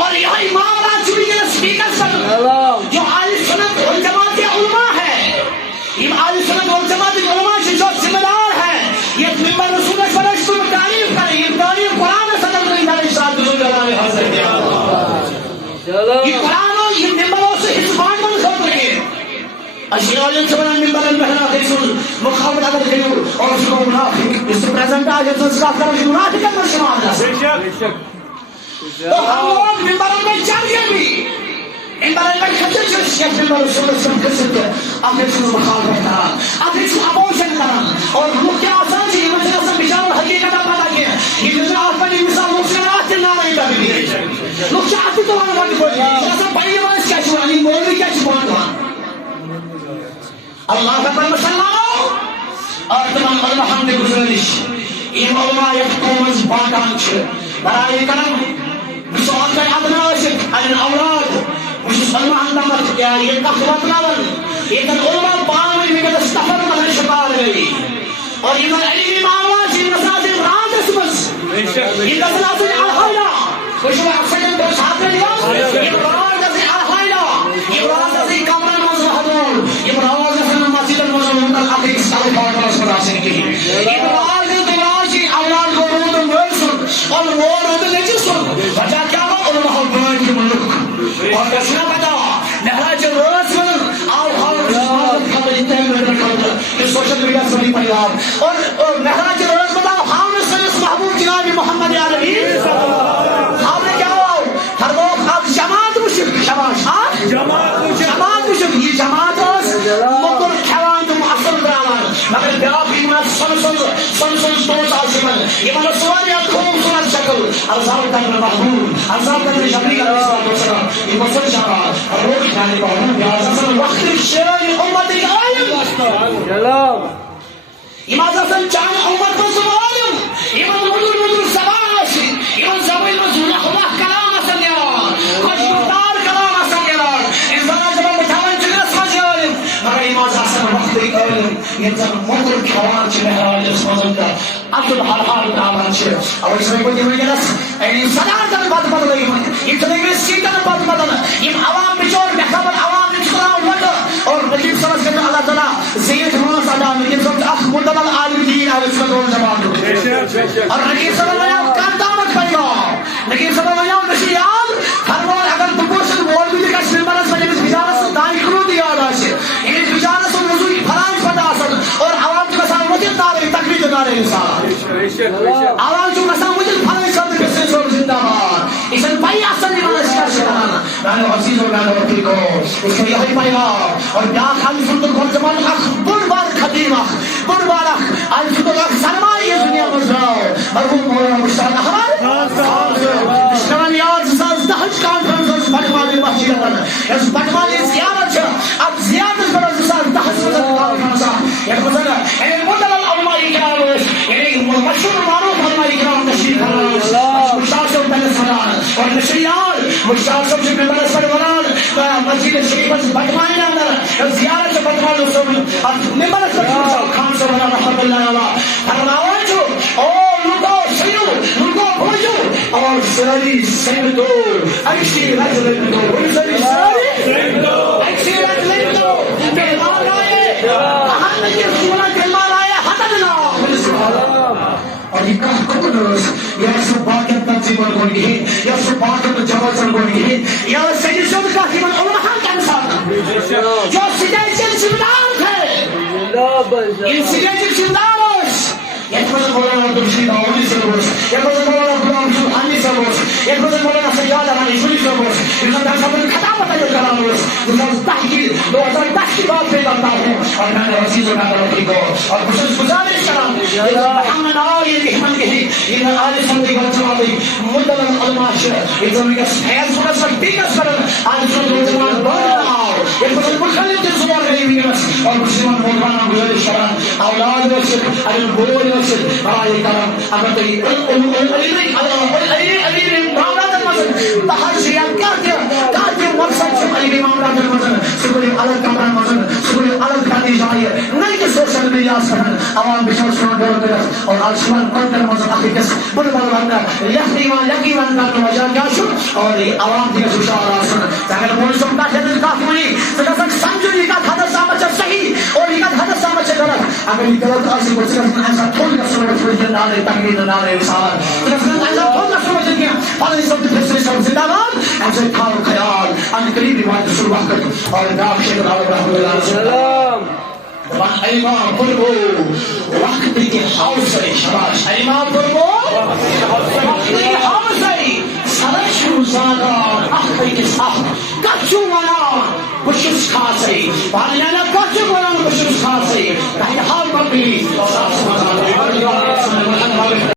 اور یہاں امام چوری کے اسپیکر پر جو اہل سنت والجماعت کے علماء ہے، اہل سنت والجماعت کے علماء سے جو ذمہ دار ہے، یہ ممبر رسول پر اس کو تعریف کریں، یہ تعریف قرآن صدر کو ادارے شاہد رسول اللہ حضرت یہ قرآن اور یہ ممبروں سے حسبان من خود رکھے اشیاء علیہ السلام ممبر المحنہ خیصول مخابر اگر خیور اور اس کو منافق اس سے پریزنٹ آج اس کا کرو منافق ہے پر شمار جا تو ہم لوگ ممبروں میں چاہیے بھی ممبروں میں خطر جو شیخ ممبر رسول اللہ صلی اللہ علیہ وسلم اپنے سنو مخابر کران اپنے سنو ابوشن کران اور لوگ کیا آسان چاہیے مجھے اصلا بچار حقیقت پتا کیا یہ مجھے آفنی مثال لوگ سے آتے نہ رہی کبھی لوگ چاہتے تو ہمیں بڑی بڑی اصلا بڑی بڑی کیا چھوانی مولوی کیا چھوان اللہ کا پر مسلمانوں اور تمام علماء حمد گزرش یہ علماء یکتوم از باقان چھے برای کرم بسوات کا ادنا وشک ان اولاد مجھے علماء اندامت کیا یہ تخوات ناول یہ تن علماء پانوی میں کتا استفر مدن شکار گئی اور یہ من علمی معلومات یہ مساجد رات اسمس یہ مساجد الحیلہ خوشو اکسجن دو شاکر لیا یہ قرار دسی الحیلہ یہ قرار دسی کامران مزر حضور یہ قرار دسی مسجد المزر منتر اپنی اسلامی پاکر اس پر آسن کی یہ قرار دسی دلاشی اولاد کو رود مرسن اور وہ رود نجسن بچا کیا ہو علماء البرد کی ملک اور کسنا پتا نہاج روز من آو حال رسالت خبر انتہی میں رکھا یہ سوشل میڈیا سبھی پریاب اور نہاج روز من آو حامل سنس محبوب جناب محمد عالمی ہم نے کیا ہو ہر لوگ اب جماعت مشک جماعت مشک یہ جماعت روز مکر کھوان تم اصل برامان مگر بیاق ایمان سن دوز آسمان یہ من سوالیات خوبصورت شکل الزام تنر محبوب الزام تنر شبری علیہ السلام یہ مصر شعبات اور روح کھانے پاؤں بیاز اصل وقت شیرانی امت ایک آئیم امام حسن چاہن امت مصر آئیم امام مدر سباشی امام زویل مصر اللہ کلام اصل یار کچھ مختار کلام اصل یار انسان جب متحوان جنس مجھے مگر امام حسن وقت ایک آئیم یہ جب مدر کھوان چھ محراج اس مدر کا اصل حال تعالیٰ چھے اور اس میں کوئی جنس این صدار تن بات بدل یہ تنگی سیتن بات بدل یہ عوام بچور بخبر عوام بچورا وقت اور نجیب سمجھ کرنے اللہ تعالیٰ زید مونس ادا نجیب سمجھ اخ مدبل عالم دین آل اسمت اور جوان اور نجیب سمجھ میں کانتامت پیدا نجیب سمجھ میں نشیان ہر وقت اگر تکوشن مول بھی دیکھا شمبرس میں جب بجارس دائی کرو دیا آدھاشی یہ بجارس وضوی فرانج پتا سن اور عوام جو کسان وجد دارے تقریب دارے انسان عوام جو کسان وجد فرانج کرتے کسے سور زندہ بار اسن پائی اصل ایمان اشکر شکرانا رانو عزیز اور رانو وقتی کو اس کو یہی پائیگا اور بیاق حالی سلطن خود زمان اخ بڑبار خطیم اخ بڑبار اخ آئی سلطن اخ سرمائی یہ دنیا مزراؤ مرحوم مولانا مشتاق احمد اشتغل یاد ساز دہج کانفرنس بڑمانی محجیتن اس بڑمانی زیارت چھا اب زیارت بڑا ساز دہج کانفرنس یہ مزرہ این مدل العلماء اکرام این مشہور معروف علماء اکرام نشید حرام مشتاق سے پہلے سنان اور نشیار مشتاق سے پہلے سنان مسجد شریف بڑمانی اندر زیارت سے بڑمانی رسول اور نمبر سے خان سے بنا رحمت اللہ علیہ فرماؤں جو او لکو سیو لکو بھوجو اور سرلی سیمدو ایسی رجلندو سرلی سیمدو ایسی رجلندو کلمار آئے کہاں نجی سورہ کلمار آئے حتدنا اور یہ کہاں کتنس یا سب باقیت تنظیمن گونگی ہے یا سب باقیت جوازن گونگی ہے یا سیدی شد کا حیمن علماء کا انسان جو سیدی شمدار تھے ان سیدی شمدار یک روز مولانا عبدالرشید آولی سروس یک روز مولانا غلام سبحانی سروس یک روز مولانا سیاد امانی شوری سروس انسان در سبب خطابت ہے کرام روز انسان تحقیل 2010 کی بات پہ کرتا ہوں اور میں نے عزیز و نادرتی کو اور خصوص گزارش کرام محمد آئی رحمن کے یہ آل سندی والجماعی مدل العلماء شر یہ زمین کا حیث فرص پر بیکس کرن آل سندی والجماعی بڑھ آؤ یہ خصوص مخلط زوار غریبی نفس اور مسلمان مولانا گزارش کرام اولاد وشد اگر بول وشد برای کرم اگر تری علی معاملات المزن بہر شیعات کارتی مقصد سے علی معاملات المزن سکولی علم کمران مزن سکولی علم کانی جائے نہیں کہ سوشل میڈیا سرن عوام بشوش کرو دور درس اور آشمان قدر مزم اخیقس بڑھ بلوانا یقیوان کرنے وجہ کیا شن اور عوام دیگه سوشا آراسن زگر بولسم کا شدر کافونی سکسک سنجوری کا حدث آمچہ صحیح اور یہ حدث آمچہ غلط اگر یہ غلط آسی کو سکسک ایسا تھوڑی رسول فرجن نالے تقریر نالے رسالت سکسک ایسا تھوڑی رسول فرجن فالن سب تفسر سب زندہ باد ایسے کھار خیال ان قریب روایت رسول وقت اور داک شکر علیہ رحمت اللہ سلام ایمان فرمو وقت کی حوصلے شباش ایمان فرمو وقت کی حوصلے سرچو زانا اخری کے ساتھ کچو منا بشش خاصے پانیانا کچو منا بشش خاصے